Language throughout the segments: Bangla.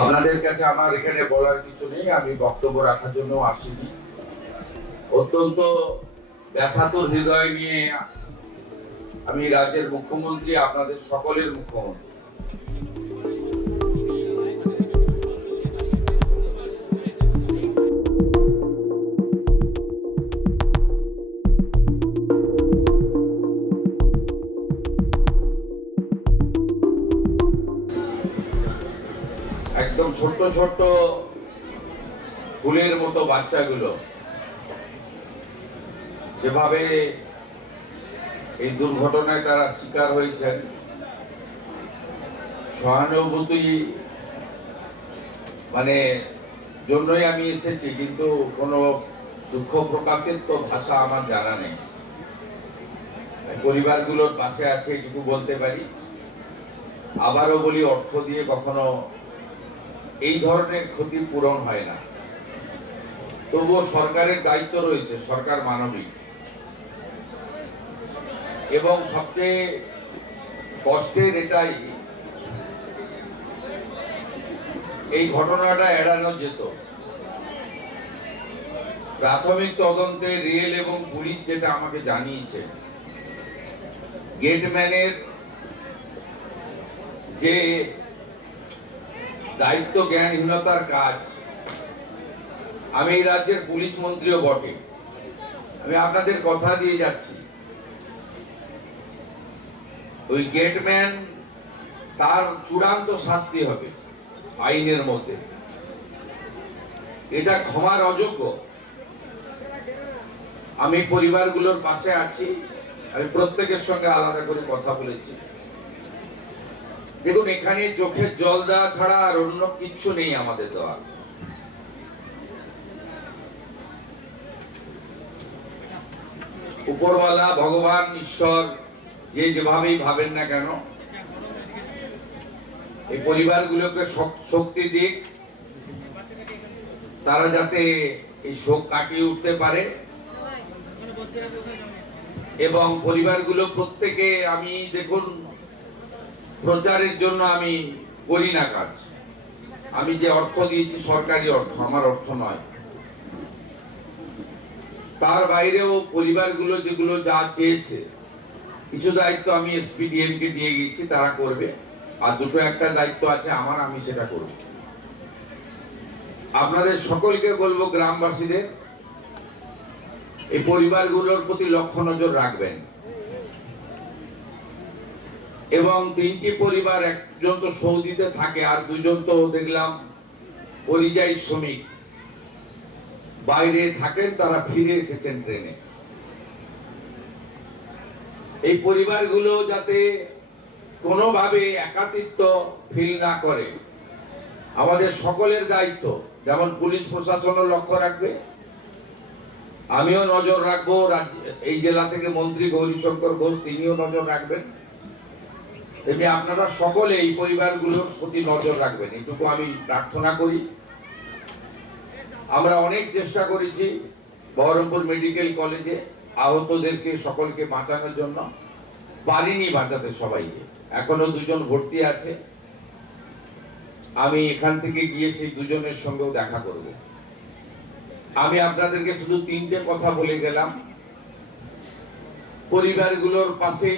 আপনাদের কাছে আমার এখানে বলার কিছু নেই, আমি বক্তব্য রাখার জন্য আসিনি। অত্যন্ত ব্যথাতুর হৃদয় নিয়ে আমি রাজ্যের মুখ্যমন্ত্রী, আপনাদের সকলের মুখ্যমন্ত্রী, একদম ছোট্ট ছোট্ট ফুলের মতো বাচ্চাগুলো যেভাবে এই দুর্ঘটনায় তারা শিকার হয়েছেন, সহানুভূতি জন্যই আমি এসেছি, কিন্তু কোনো দুঃখ প্রকাশের তো ভাষা আমার জানা নেই। পরিবারগুলোর পাশে আছে এটুকু বলতে পারি। আবারও বলি, অর্থ দিয়ে কখনো এই ধরনের ক্ষতি পূরণ হয় না। তবুও সরকারের দায়িত্ব রয়েছে, সরকার মানবিক, এবং সবচেয়ে কষ্টের এটাই, এই ঘটনাটা এড়ানো যেত। প্রাথমিক তদন্তে রেল এবং পুলিশ যেটা আমাকে জানিয়েছে, গেটম্যানের যে দায়িত্ব জ্ঞানহীনতার কাজ, আমি এই রাজ্যের পুলিশ মন্ত্রীও বটে, আমি আপনাদের কথা দিয়ে যাচ্ছি, ওই গেটম্যান তার চূড়ান্ত শাস্তি হবে আইনের মধ্যে। এটা ক্ষমার অযোগ্য। আমি পরিবারগুলোর পাশে আছি, আমি প্রত্যেকের সঙ্গে আলাদা করে কথা বলেছি। দেখুন, এখানে চোখের জল দেওয়া ছাড়া আর অন্য কিচ্ছু নেই আমাদের দেওয়া। উপরওয়ালা, ভগবান, ঈশ্বর, যে যেভাবেই ভাবেন না কেন, এই পরিবারগুলোকে শক্তি দিক, তারা যাতে এই শোক কাটিয়ে উঠতে পারে। এবং পরিবারগুলো প্রত্যেকে, আমি দেখুন, প্রচারের জন্য আমি করি না কাজ। আমি যে অর্থ দিয়েছি সরকারি অর্থ, আমার অর্থ নয়। তার বাইরেও পরিবারগুলো যেগুলো যা চেয়েছে, কিছু দায়িত্ব আমি এসপিডিএম কে দিয়ে গেছি, তারা করবে। আর দুটো একটা দায়িত্ব আছে আমার, আমি সেটা করব। আপনাদের সকলকে বলবো, গ্রামবাসীদের, এই পরিবারগুলোর প্রতি লক্ষ্য নজর রাখবেন। এবং তিনটি পরিবার, একজন তো সৌদিতে থাকে, আর দুজন তো দেখলাম পরিযায়ী শ্রমিক, বাইরে থাকেন, তারা ফিরে এসেছেন ট্রেনে। এই পরিবারগুলো যাতে কোনোভাবে একাকিত্ব ফিল না করে, আমাদের সকলের দায়িত্ব। যেমন পুলিশ প্রশাসনও লক্ষ্য রাখবে, আমিও নজর রাখবো, এই জেলা থেকে মন্ত্রী গৌরীশঙ্কর ঘোষ তিনিও নজর রাখবেন। তেমনি আপনারা সকলে এই পরিবারগুলোর প্রতি নজর রাখবেন, এটুকু আমি প্রার্থনা করি। আমরা অনেক চেষ্টা করেছি বহরমপুর মেডিকেল কলেজে আহতদেরকে সকলকে বাঁচানোর জন্য, পারিনি বাঁচাতে সবাইকে। এখনো দুজন ভর্তি আছে, আমি এখান থেকে গিয়ে সেই দুজনের সঙ্গেও দেখা করব। আমি আপনাদেরকে শুধু তিনটে কথা বলে গেলাম। পরিবারগুলোর পাশে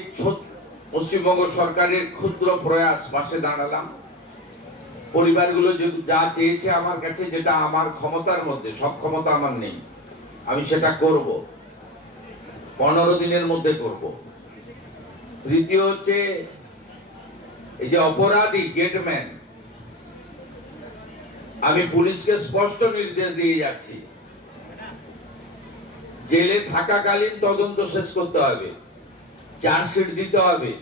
পশ্চিমবঙ্গ সরকারের ক্ষুদ্র প্রয়াস, পাশে দাঁড়ালাম। পরিবারগুলো যা চেয়েছে আমার কাছে, যেটা আমার ক্ষমতার মধ্যে, সব ক্ষমতা আমার নেই, আমি সেটা করব, 15 দিনের মধ্যে করব। তৃতীয় হচ্ছে, এই যে অপরাধী গেটম্যান, আমি পুলিশকে স্পষ্ট নির্দেশ দিয়ে যাচ্ছি, জেলে থাকাকালীন তদন্ত শেষ করতে হবে, চার্জশিট দিতে হবে,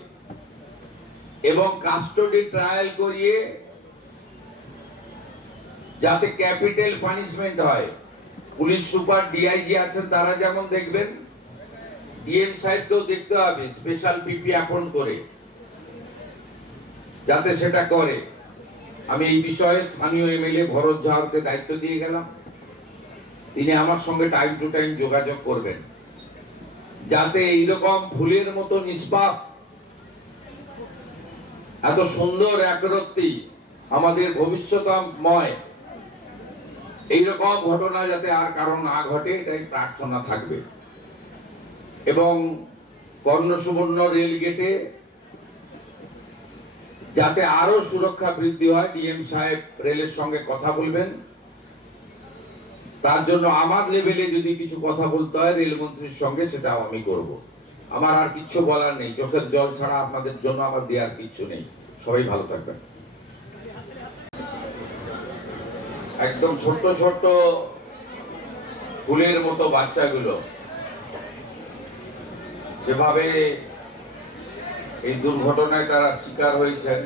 এবং কাস্টডি ট্রায়াল করিয়ে যাতে ক্যাপিটাল পানিশমেন্ট হয়। পুলিশ সুপার, ডিআইজি আছেন, তারা যেমন দেখবেন, ডিএম সাহেবকেও দেখতে হবে, স্পেশাল পিপি অ্যাপয়েন্ট করে, যাতে সেটা করে। আমি এই বিষয়ে স্থানীয় এমএলএ ভরত ঝাড়কে দায়িত্ব দিয়ে গেলাম, তিনি আমার সঙ্গে টাইম টু টাইম যোগাযোগ করবেন, যাতে এইরকম ফুলের মতো নিষ্পাপ, এত সুন্দর একরত্তি আমাদের ভবিষ্যৎময় এইরকম ঘটনা যাতে আর কারণ না ঘটে এটাই প্রার্থনা থাকবে। এবং কর্ণসুবর্ণ রেল গেটে যাতে আরো সুরক্ষা বৃদ্ধি হয়, ডিএম সাহেব রেলের সঙ্গে কথা বলবেন। তার জন্য আমার লেভেলে যদি কিছু কথা বলতে হয় রেলমন্ত্রীর সঙ্গে, সেটাও আমি করব। আমার আর কিচ্ছু বলার নেই, চোখের জল ছাড়া আপনাদের জন্য আমার দেওয়ার কিচ্ছু নেই। সবাই ভালো থাকবেন। একদম ছোট্ট ছোট্ট ফুলের মতো বাচ্চাগুলো যেভাবে এই দুর্ঘটনায় তারা শিকার হয়েছেন,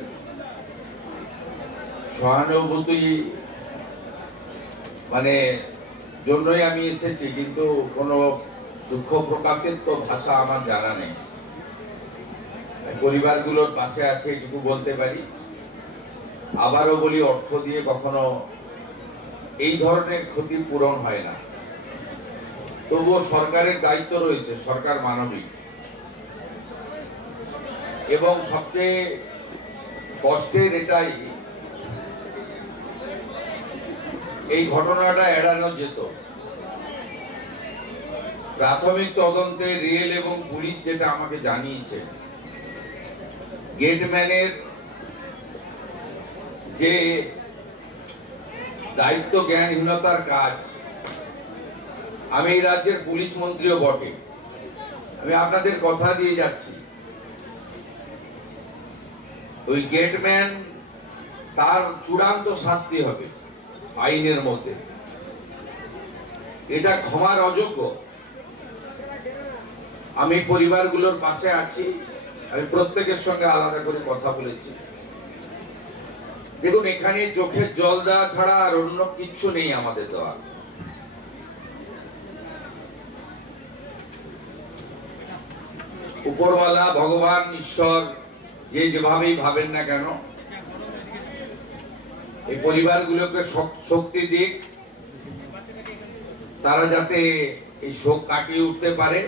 সহানুভূতি জন্যই আমি এসেছি, কিন্তু কোনো দুঃখ প্রকাশের তো ভাষা আমার জানা নেই। পরিবারগুলোর পাশে আছে এটুকু বলতে পারি। আবারও বলি, অর্থ দিয়ে কখনো এই ধরনের ক্ষতি পূরণ হয় না। তবুও সরকারের দায়িত্ব রয়েছে, সরকার মানবিক। এবং সবচেয়ে কষ্টের এটাই, এই ঘটনাটা এড়ানো যেত। প্রাথমিক তদন্তে রেল এবং পুলিশ যেটা আমাকে জানিয়েছে, গেটম্যানের যে দায়িত্ব জ্ঞানহীনতার কাজ, আমি এই রাজ্যের পুলিশ মন্ত্রীও বটে, আমি আপনাদের কথা দিয়ে যাচ্ছি, ওই গেটম্যান তার চূড়ান্ত শাস্তি হবে আইনের মধ্যে। এটা ক্ষমার অযোগ্য। আমি পরিবারগুলোর পাশে আছি, আমি প্রত্যেকের সঙ্গে আলাদা করে কথা বলেছি। দেখুন, এখানে চোখের জল দেওয়া ছাড়া আর অন্য কিচ্ছু নেই আমাদের দেওয়া। উপরওয়ালা, ভগবান, ঈশ্বর যে যেভাবেই ভাবেন না কেন, এই পরিবারগুলোকে শক্তি দিক, তারা যাতে এই শোক কাটিয়ে উঠতে পারে।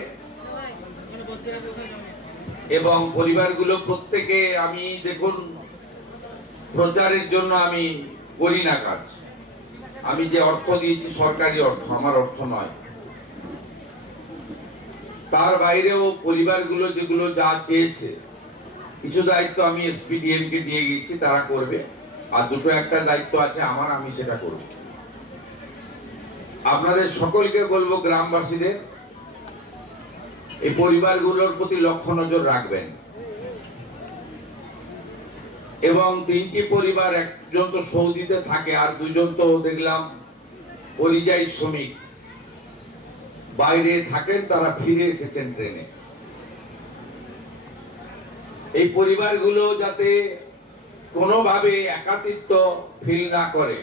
এবং পরিবারগুলো প্রত্যেকে, আমি দেখুন, প্রচারের জন্য আমি করি না কাজ। আমি যে অর্থ দিয়েছি সরকারি অর্থ, আমার অর্থ নয়। তার বাইরেও পরিবারগুলো যেগুলো যা চেয়েছে, কিছু দায়িত্ব আমি এসপিডিএম কে দিয়ে গেছি, তারা করবে। আর দুটো একটা দায়িত্ব আছে আমার, আমি সেটা করব। আপনাদের সকলকে বলবো, গ্রামবাসীদের, এই পরিবারগুলোর প্রতি লক্ষ্য নজর রাখবেন। এবং 3টি পরিবার, একজন তো সৌদিতে থাকে, আর দুজন তো দেখলাম পরিযায়ী শ্রমিক বাইরে থাকেন, তারা ফিরে এসেছেন ট্রেনে। এই পরিবারগুলো যাতে কোনোভাবে একাকিত্ব ফিল না করে,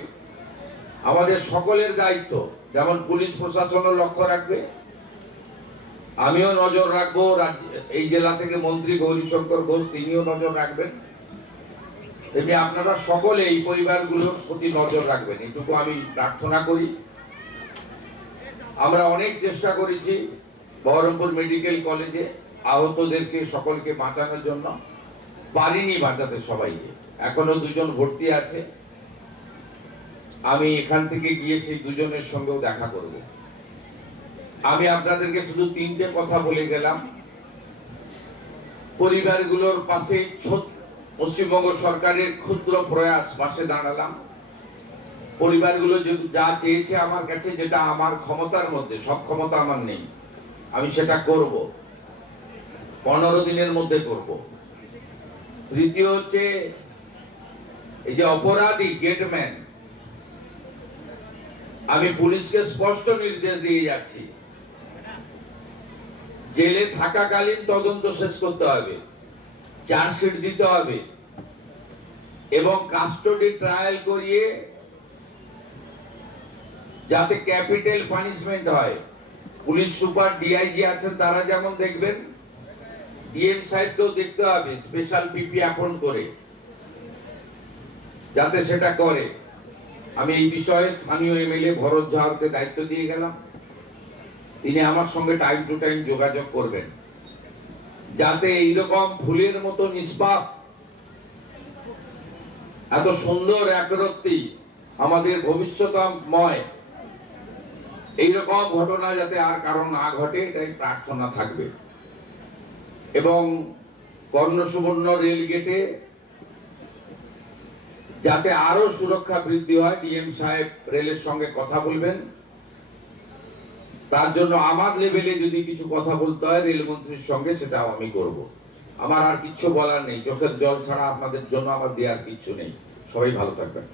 আমাদের সকলের দায়িত্ব। যেমন পুলিশ প্রশাসনও লক্ষ্য রাখবে, আমিও নজর রাখবো, এই জেলা থেকে মন্ত্রী গৌরীশঙ্কর ঘোষ তিনিও নজর রাখবেন। তেমনি আপনারা সকলে এই পরিবারগুলোর প্রতি নজর রাখবেন, এটুকু আমি প্রার্থনা করি। আমরা অনেক চেষ্টা করেছি বহরমপুর মেডিকেল কলেজে আহতদেরকে সকলকে বাঁচানোর জন্য, পারিনি বাঁচাতে সবাইকে। এখনো 2জন ভর্তি আছে। আমি এখান থেকে গিয়ে সেই 2জনের সঙ্গেও দেখা করব। আমি আপনাদেরকে শুধু 3টে কথা বলে গেলাম। পরিবারগুলোর পাশে পশ্চিমবঙ্গ সরকারের ক্ষুদ্র প্রয়াস, পাশে দাঁড়ালাম। পরিবারগুলো যা চেয়েছে আমার কাছে, যেটা আমার ক্ষমতার মধ্যে, সব ক্ষমতা আমার নেই, আমি সেটা করব, 15 দিনের মধ্যে করব। তৃতীয় হচ্ছে, এই যে অপরাধী গেটম্যান, আমি পুলিশকে স্পষ্ট নির্দেশ দিয়ে যাচ্ছি, জেলে থাকাকালীন তদন্ত শেষ করতে হবে, চার্জশিট দিতে হবে, এবং কাস্টডি ট্রায়াল করিয়ে যাতে ক্যাপিটাল পানিশমেন্ট হয়। পুলিশ সুপার, ডিআইজি আছেন, তারা যেমন দেখবেন, ডিএম সাহেবকেও দেখতে হবে, স্পেশাল পিপি অ্যাপয়েন্ট করে যাতে সেটা করে। আমি এই বিষয়ে স্থানীয় এমএলএ ভরত ঝাড়কে দায়িত্ব দিয়ে গেলাম। তিনি আমার সঙ্গে টাইম টু টাইম যোগাযোগ করবেন, যাতে এইরকম ফুলের মতো নিষ্পাপ এত সুন্দর একরত্তি আমাদের ভবিষ্যৎময় এইরকম ঘটনা যাতে আর কারণ না ঘটে এটাই প্রার্থনা থাকবে। এবং কর্ণসুবর্ণ রেল গেটে যাতে আরো সুরক্ষা বৃদ্ধি হয়, ডিএম সাহেব রেলের সঙ্গে কথা বলবেন। তার জন্য আমার লেভেলে যদি কিছু কথা বলতে হয় রেলমন্ত্রীর সঙ্গে, সেটাও আমি করব। আমার আর কিচ্ছু বলার নেই, চোখের জল ছাড়া আপনাদের জন্য আমার দেওয়ার কিচ্ছু নেই। সবাই ভালো থাকবেন।